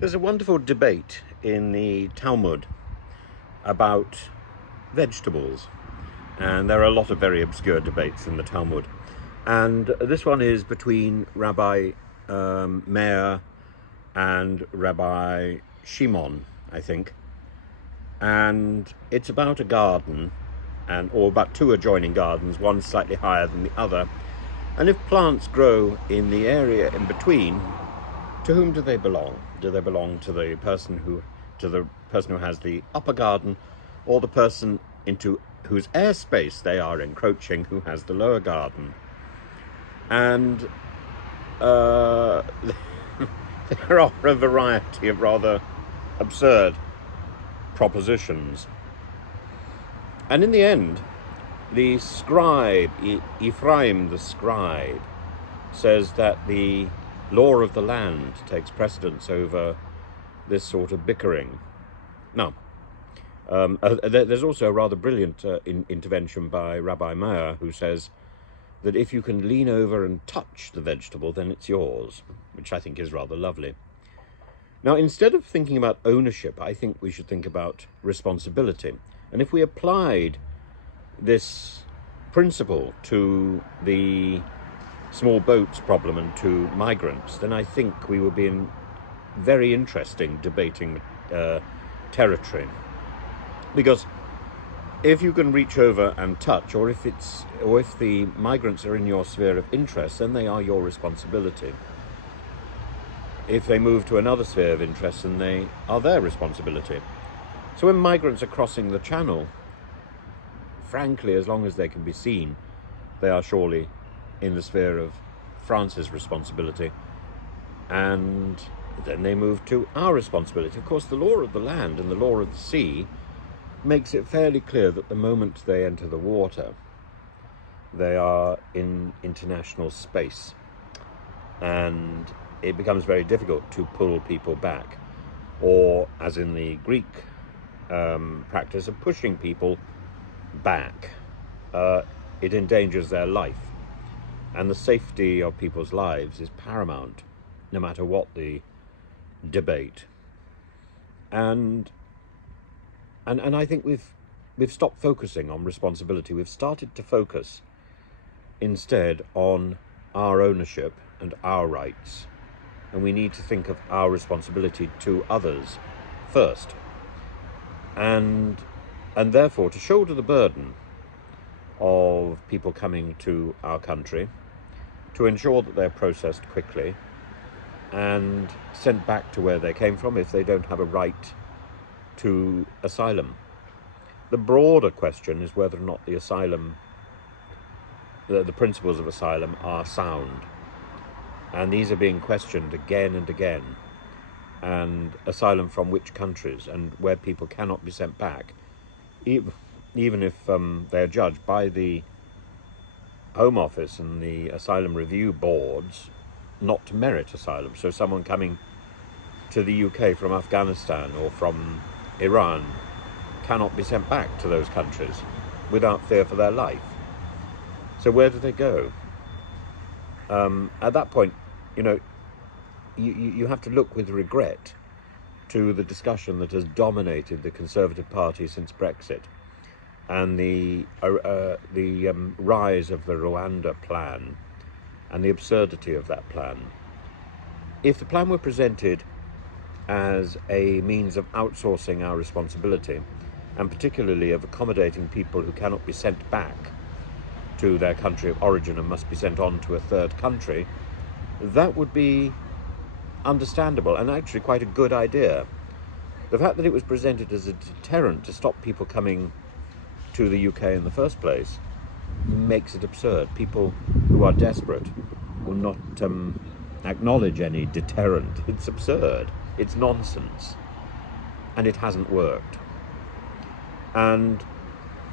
There's a wonderful debate in the Talmud about vegetables, and there are a lot of very obscure debates in the Talmud. And this one is between Rabbi Meir and Rabbi Shimon, I think. And it's about a garden, or about two adjoining gardens, one slightly higher than the other. And if plants grow in the area in between, to whom do they belong? Do they belong to the person who has the upper garden, or the person into whose airspace they are encroaching, who has the lower garden? And there are a variety of rather absurd propositions. And in the end, the scribe, Ephraim the scribe, says that the law of the land takes precedence over this sort of bickering. Now, there's also a rather brilliant intervention by Rabbi Meir, who says that if you can lean over and touch the vegetable, then it's yours, which I think is rather lovely. Now, instead of thinking about ownership, I think we should think about responsibility. And if we applied this principle to the small boats problem and to migrants, then I think we will be in very interesting debating territory. Because if you can reach over and touch, or if the migrants are in your sphere of interest, then they are your responsibility. If they move to another sphere of interest, then they are their responsibility. So when migrants are crossing the channel, frankly, as long as they can be seen, they are surely in the sphere of France's responsibility, and then they move to our responsibility. Of course, the law of the land and the law of the sea makes it fairly clear that the moment they enter the water, they are in international space, and it becomes very difficult to pull people back, or, as in the Greek practice of pushing people back, it endangers their life. And the safety of people's lives is paramount, no matter what the debate. And I think we've stopped focusing on responsibility. We've started to focus instead on our ownership and our rights. And we need to think of our responsibility to others first. And therefore to shoulder the burden of people coming to our country, to ensure that they're processed quickly and sent back to where they came from if they don't have a right to asylum. The broader question is whether or not the principles of asylum are sound. And these are being questioned again and again. And asylum from which countries, and where people cannot be sent back, even if they are judged by the Home Office and the asylum review boards not to merit asylum. So someone coming to the UK from Afghanistan or from Iran cannot be sent back to those countries without fear for their life. So where do they go? At that point, you have to look with regret to the discussion that has dominated the Conservative Party since Brexit, and the rise of the Rwanda plan and the absurdity of that plan. If the plan were presented as a means of outsourcing our responsibility, and particularly of accommodating people who cannot be sent back to their country of origin and must be sent on to a third country, that would be understandable and actually quite a good idea. The fact that it was presented as a deterrent to stop people coming to the UK in the first place makes it absurd. People who are desperate will not acknowledge any deterrent. It's absurd. It's nonsense. And it hasn't worked. And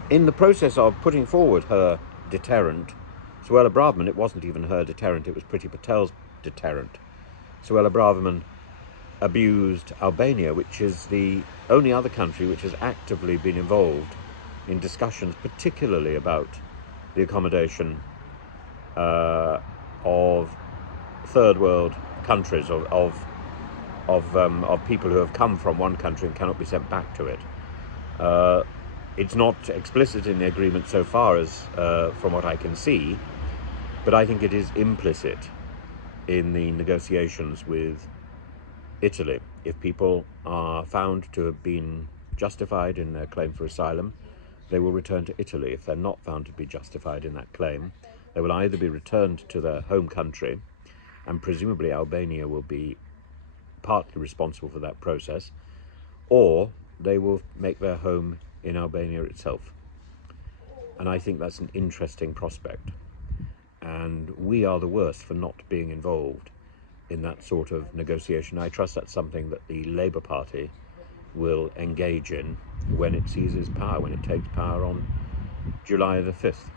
in the process of putting forward her deterrent, Suella Braverman, it wasn't even her deterrent, it was Priti Patel's deterrent. Suella Braverman abused Albania, which is the only other country which has actively been involved in discussions, particularly about the accommodation of third world countries, of of people who have come from one country and cannot be sent back to it. It's not explicit in the agreement so far as from what I can see, but I think it is implicit in the negotiations with Italy. If people are found to have been justified in their claim for asylum, they will return to Italy. If they're not found to be justified in that claim, they will either be returned to their home country, and presumably Albania will be partly responsible for that process, or they will make their home in Albania itself. And I think that's an interesting prospect. And we are the worst for not being involved in that sort of negotiation. I trust that's something that the Labour Party will engage in when it seizes power, when it takes power on July the 5th.